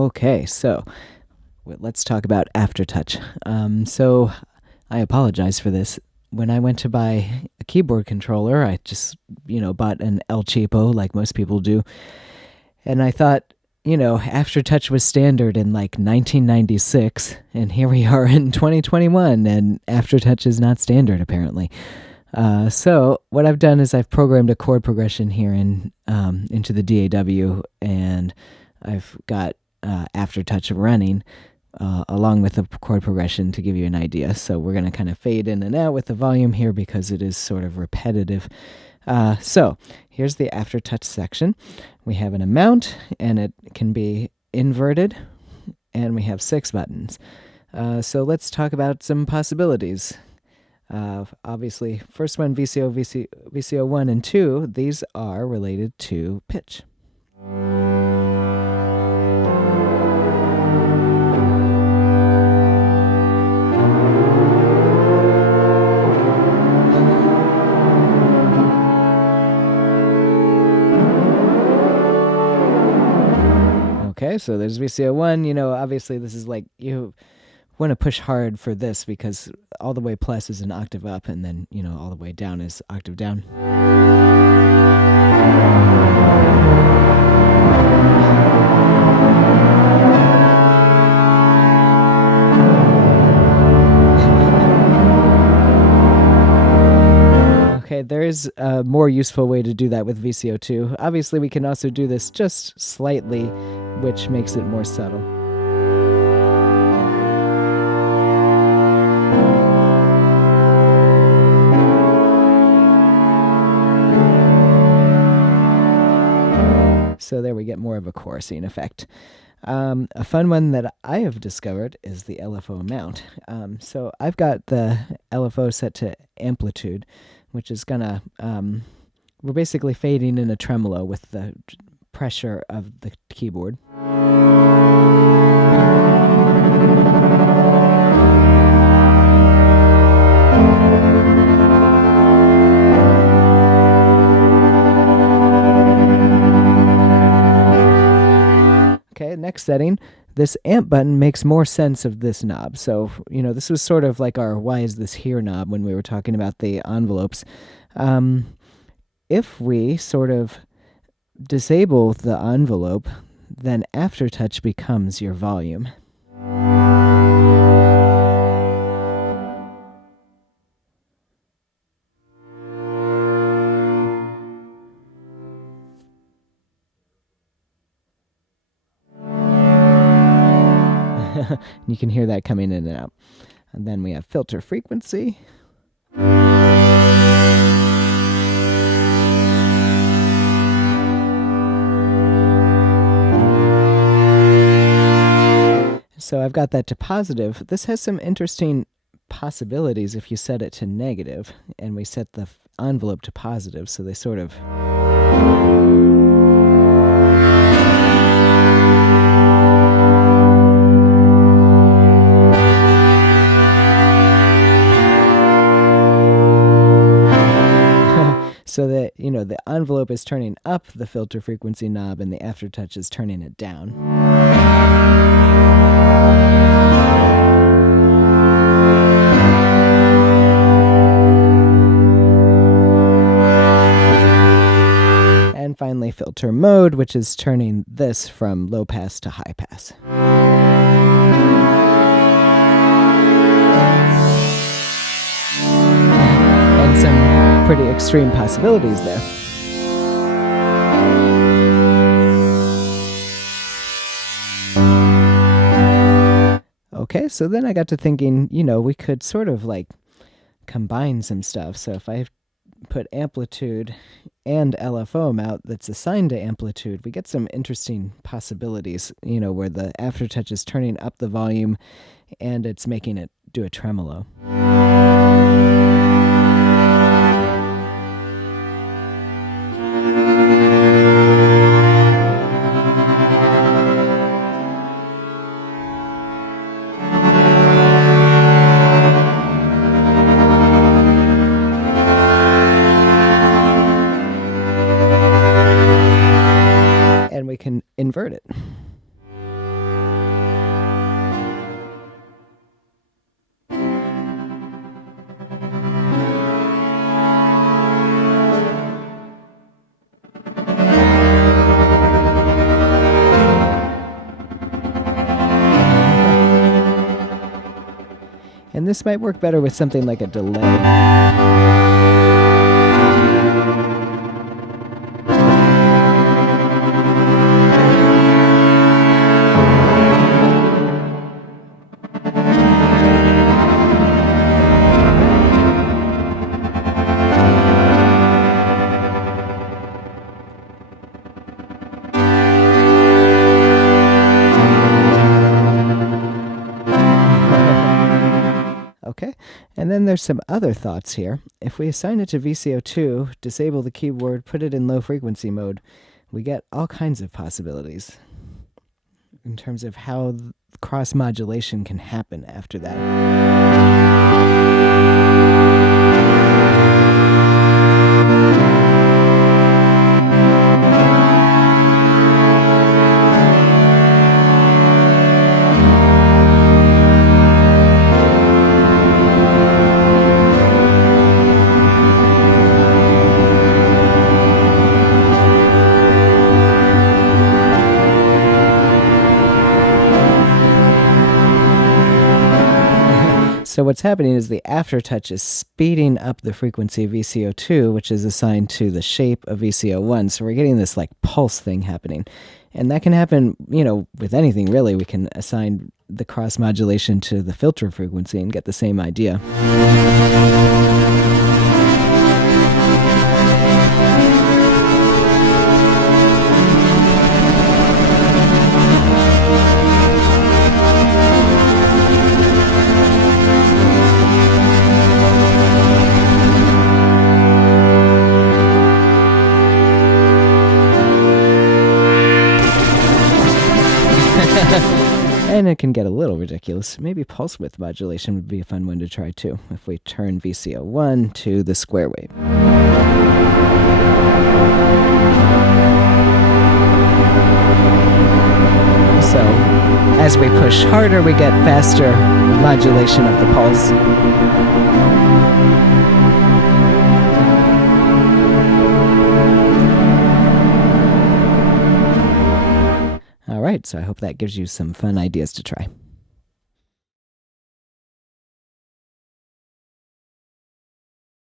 Okay, so let's talk about Aftertouch. So I apologize for this. When I went to buy a keyboard controller, I just, bought an El Cheapo like most people do. And I thought, Aftertouch was standard in like 1996, and here we are in 2021, and Aftertouch is not standard apparently. So what I've done is I've programmed a chord progression here into the DAW, and I've got Aftertouch running along with the chord progression to give you an idea. So we're going to kind of fade in and out with the volume here because it is sort of repetitive. So here's the Aftertouch section. We have an amount, and it can be inverted, and we have 6 buttons. So let's talk about some possibilities. Obviously, first one, VCO 1 and 2, these are related to pitch. Okay, so there's VCO 1. Obviously this is like, you want to push hard for this because all the way plus is an octave up, and then, all the way down is octave down. Okay, there is a more useful way to do that with VCO2. Obviously, we can also do this just slightly, which makes it more subtle. So there we get more of a chorusing effect. A fun one that I have discovered is the LFO amount. So I've got the LFO set to amplitude, which is gonna, we're basically fading in a tremolo with the pressure of the keyboard. Okay, next setting. This amp button makes more sense of this knob. So, this was sort of like our why is this here knob when we were talking about the envelopes. If we sort of disable the envelope, then Aftertouch becomes your volume. You can hear that coming in and out. And then we have filter frequency. So I've got that to positive. This has some interesting possibilities if you set it to negative, and we set the envelope to positive, so they sort of... So that, the envelope is turning up the filter frequency knob, and the Aftertouch is turning it down. And finally, filter mode, which is turning this from low pass to high pass. And some pretty extreme possibilities there. Okay, so then I got to thinking, we could sort of like combine some stuff. So if I put amplitude and LFO amount that's assigned to amplitude, we get some interesting possibilities, where the Aftertouch is turning up the volume and it's making it do a tremolo. And we can invert it. this might work better with something like a delay. Okay, and then there's some other thoughts here. If we assign it to VCO2, disable the keyboard, put it in low frequency mode, we get all kinds of possibilities in terms of how cross modulation can happen after that. So what's happening is the aftertouch is speeding up the frequency of VCO2, which is assigned to the shape of VCO1. So we're getting this like pulse thing happening. And that can happen, with anything really. We can assign the cross modulation to the filter frequency and get the same idea. And it can get a little ridiculous. Maybe pulse width modulation would be a fun one to try too, if we turn VCO1 to the square wave. So, as we push harder, we get faster modulation of the pulse. All right, so I hope that gives you some fun ideas to try.